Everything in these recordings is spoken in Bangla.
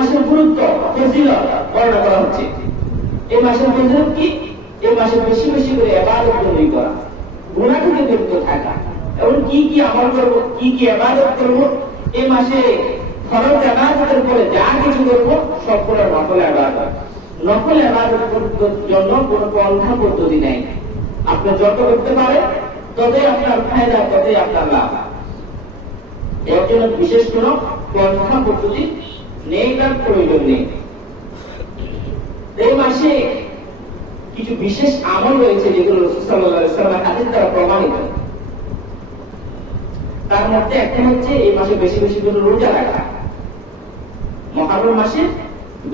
মাসের গুরুত্ব ফজিলত বর্ণনা করা হচ্ছে। এই মাসের ফজিলত কি? এই মাসে বেশি বেশি করে ইবাদত বন্দেগী করা, গুনাহ থেকে বিরত থাকা, এবং কি কি আমল করব, কি কি ইবাদত করব। এই মাসে ফরজ ইবাদতের পরে যা কিছু করব সবগুলো নফল ইবাদত। নফল ইবাদত করার জন্য কোনো পন্থা পদ্ধতি নেই। আপনি যত করতে পারেন ততই আপনার ফায়দা, ততই আপনার লাভ। এর জন্য বিশেষ কোনো পন্থা পদ্ধতি নেই, তার প্রয়োজন নেই। এই মাসে কিছু বিশেষ আমল রয়েছে যেগুলো রাসূল সাল্লাল্লাহু আলাইহি ওয়াসাল্লামের হাদিস দ্বারা প্রমাণিত। তার মধ্যে একটা হচ্ছে এই মাসে বেশি বেশি করে রোজা রাখা। মুহররম মাসে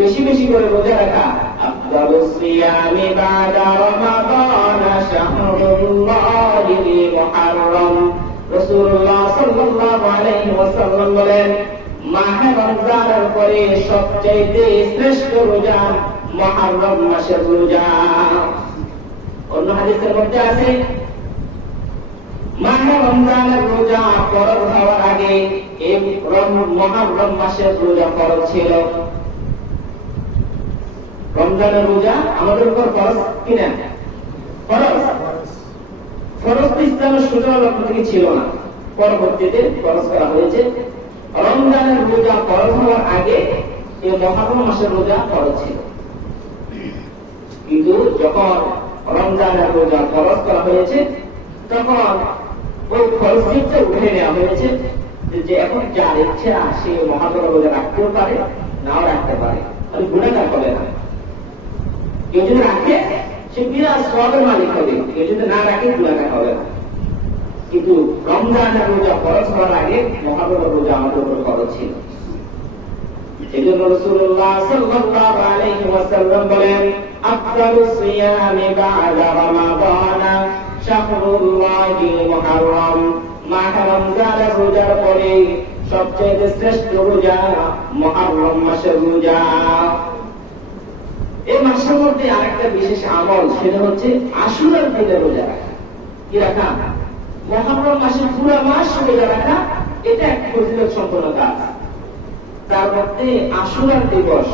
বেশি বেশি করে রোজা রাখা। আফদালুস সিয়ামি বাদা রমাদান শাহরুল্লাহিল মুহররম। রাসূলুল্লাহ সাল্লাল্লাহু আলাইহি ওয়াসাল্লাম বলেন, মাহে রমজানের পরে সবচেয়ে শ্রেষ্ঠ রোজা মুহররম মাসের রোজা। অন্য হাদিসের মধ্যে আছে, মাহে রমজানের রোজা ফরজ হওয়ার আগে এই মুহররম মাসের রোজা ফরজ ছিল। রমজানের রোজা আমাদের উপর ফরজ কিনা? ফরজ। ফরজ ইসলামের সূচনা লগ্ন থেকে ছিল না, পরবর্তীতে ফরজ করা হয়েছে। রমজানের রোজা ফরজ হওয়ার আগে এই মুহররম মাসের রোজা ফরজ ছিল, কিন্তু যখন রমজানের রোজা ফরজ করা হয়েছে তখন ওই ফরজটা উঠে নেওয়া হয়েছে, যে এখন যার ইচ্ছা সে মুহররম রোজা রাখতেও পারে, নাও রাখতে পারে, মানে গুনাহগার হবে না। কেউ যদি রাখে সে বিরাট সওয়াবের মালিক হবে, কেউ যদি না রাখে গুনাহগার হবে না। কিন্তু রমজানের রোজা ফরজ হওয়ার আগে মুহররম রোজা আমাদের উপর ফরজ ছিল। এজন্য রাসূলুল্লাহ সাল্লাল্লাহু আলাইহি ওয়াসাল্লাম বলেন, আফদালুস সিয়ামি বা'দা রমাদান শাহরুল্লাহিল মুহররম। মাহে রমজানের রোজার পরে সবচেয়ে শ্রেষ্ঠ রোজা মুহররম মাসের রোজা। এই মাসের মধ্যে আরেকটা বিশেষ আমল, সেটা হচ্ছে আশুরার দিনে রোজা রাখা। কি রাখা? মুহররম মাসের পুরো মাস রোজা রাখা, এটা একটা ফজিলত সম্পন্ন কাজ। তার মধ্যে আশুরার দিবস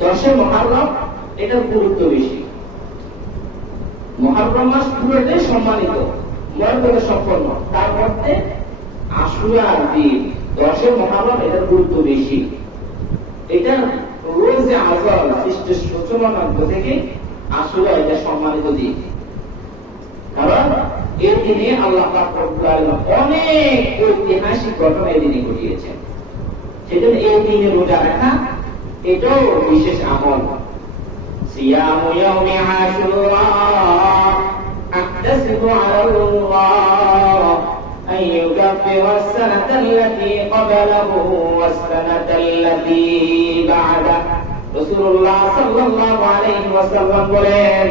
10 মুহররম, এটার গুরুত্ব বেশি। মুহররম মাস পুরোটাই সম্মানিত, মর্যাদা সম্পন্ন। তার মধ্যে আশুরার দিন 10 মুহররম, এটার গুরুত্ব বেশি। এটা রোজে আযল সৃষ্টির সূচনা লগ্ন থেকে আশুরা এটা সম্মানিত দিন, কারণ এই দিনে আল্লাহ পাক রব্বুল আলামিন অনেক ঐতিহাসিক ঘটনা এই দিনে ঘটিয়েছেন। সেজন্য এই দিনে রোজা রাখা এটাও বিশেষ আমল। সিয়ামু ইয়াউমি আশুরা আহতাসিবু আলাল্লাহ আন ইউকাফিরা আস-সানাতাল্লাতী ক্বাবলাহু ওয়াস-সানাতাল্লাতী বা'দা। রাসূলুল্লাহ সাল্লাল্লাহু আলাইহি ওয়াসাল্লাম বলেন,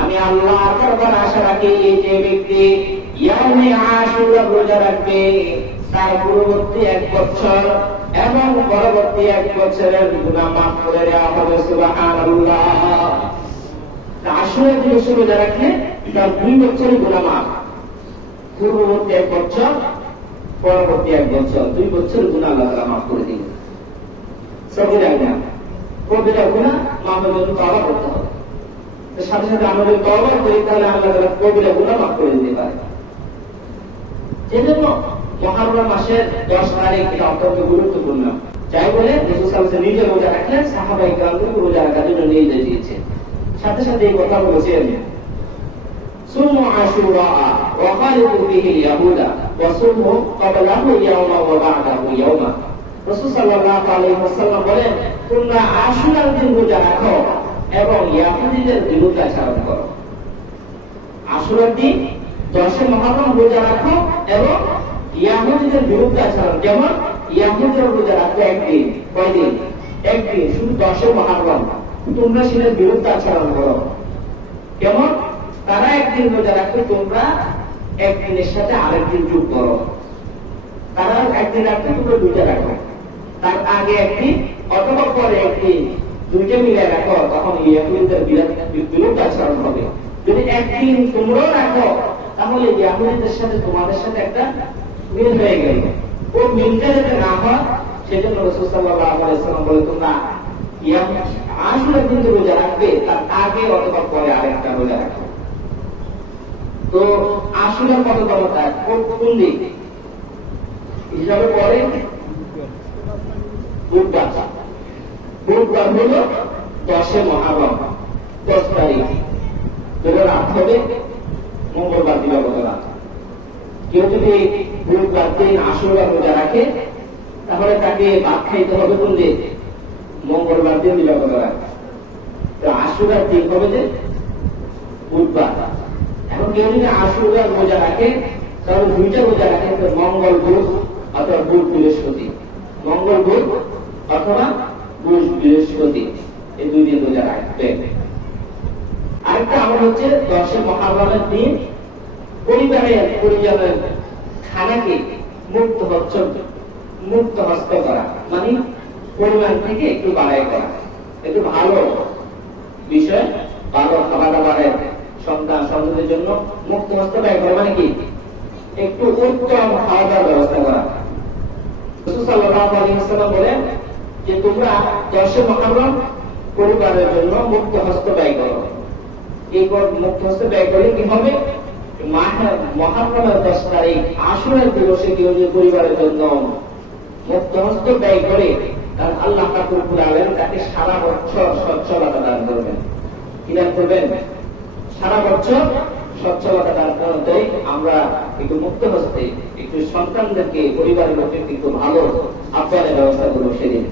আমি আল্লাহর দরবারে আশা রাখি যে ব্যক্তি ইয়াউমে আশুরা রোজা রাখবে তার পূর্ববর্তী 1 বছর এবং পরবর্তী 1 বছরের গুনাহ মাফ করে দেওয়া হবে। সুবহানাল্লাহ। আশুরা দিবসে রোজা রাখলে তার 2 বছরের গুনাহ মাফ, পূর্ববর্তী 1 বছর, পরবর্তী 1 বছর, 2 বছরের গুনাহ আল্লাহ তাআলা মাফ করে দিবেন। সগীরা গুনাহ, কবিরা গুনাহ মাফের জন্য তওবা করতে হবে। সাথে সাথে আমাদের তওবা করি, তাহলে আল্লাহ তাআলা কবিরা গুনাহ মাফ করে দিতে পারে। এজন্য মুহররম মাসের 10 তারিখ এটা অত্যন্ত গুরুত্বপূর্ণ। যাই বলে রাসূল সাল্লাল্লাহু আলাইহি ওয়াসাল্লাম নিজে রোজা রাখলেন, সাহাবায়ে কেরামকে রোজা রাখার জন্য নির্দেশ দিয়েছেন। সাথে সাথে এই কথা বলেছেন, সুমু আশুরা ওয়া খালিফু ফীহি ইয়াহুদা ওয়া সুমু ক্বাবলাহু ইয়াওমা ওয়া বা'দাহু ইয়াওমা। রাসূল সাল্লাল্লাহু আলাইহি ওয়াসাল্লাম বলেন, তোমরা আশুরার দিন রোজা রাখো এবং ইহুদীদের বিরুদ্ধাচরণ করো। আশুরার দিন 10 মুহররম রোজা রাখো এবং ইহুদীদের বিরুদ্ধাচরণ, যেমন ইহুদীরা রোজা রাখতো একদিন, কয়দিন? একদিন, শুধু 10 মুহররম। তোমরা সেটার বিরুদ্ধাচরণ করো। কেমন? তারা একদিন রোজা রাখতো, তোমরা একদিনের সাথে আরেকদিন যোগ করো। তারা একদিন রাখতো, তোমরা 2টা রাখো। তার আগে একদিন অথবা পরে একদিন, 2টা মিলে রাখো, তখন ইহুদীদের বিরুদ্ধাচরণ হবে। যদি একদিন তোমরাও রাখো তাহলে ইহুদীদের সাথে তোমাদের সাথে একটা মিল হয়ে গেল। ওই মিলটা যাতে না হয় সেজন্য রাসূল সাল্লাল্লাহু আলাইহি ওয়াসাল্লাম বলে তোমরা আশুরার দিন রোজা রাখবে, তার আগে অথবা পরে আরেকটা রোজা রাখবে। তো আশুরার কততম কোন দিন হিসাবে পরে? বুধবার। বুধবার হলো 10 মুহররম, 10 তারিখ। যেটা রাত হবে মঙ্গলবার দিবাগত রাত। কেউ যদি বুধবার দিন আশুরা রোজা রাখে তাহলে তাকে ভাত খাইতে হবে কোন দিন? মঙ্গলবার দিন দিবাগত রাত। তো আশুরার দিন হবে যে বুধবার। এখন কেউ যদি আশুরা রোজা রাখে তাহলে দুইটা রোজা রাখে, মঙ্গল বুধ অথবা বুধ বৃহস্পতি, মঙ্গল বুধ অথবা বুধ বৃহস্পতি, এই 2 দিন রোজা রাখবে। আরেকটা আমল হচ্ছে 10 মুহররমের দিন পরিবারের খানাকে মুক্ত হস্ত করা, মানে পরিমাণ থেকে একটু বাড়াই করা, একটু ভালো বিষয়, ভালো খাবার দাবারের সন্তানদের জন্য মুক্ত হস্ত ব্যয় করা, মানে কি একটু উত্তম খাওয়া দাওয়ার ব্যবস্থা করা। রাসূল সাল্লাল্লাহু আলাইহি ওয়াসাল্লাম বলেন যে তোমরা 10 মুহররম পরিবারের জন্য মুক্ত হস্ত ব্যয় করো। এই মুক্ত হস্ত ব্যয় করলে কি হবে? মুহররমের 10 তারিখ আশুরার দিবসে কেউ যদি পরিবারের জন্য মুক্ত হস্ত ব্যয় করে তাহলে আল্লাহ পাক রব্বুল আলামিন তাকে সারা বছর সচ্ছলতা দান করবেন। কি দান করবেন? সারা বছর সচ্ছলতা দান করতে আমরা একটু মুক্ত হস্তে একটু সন্তানদেরকে, পরিবারের লোককে একটু ভালো আপ্যায়নের ব্যবস্থা করবো সেদিন।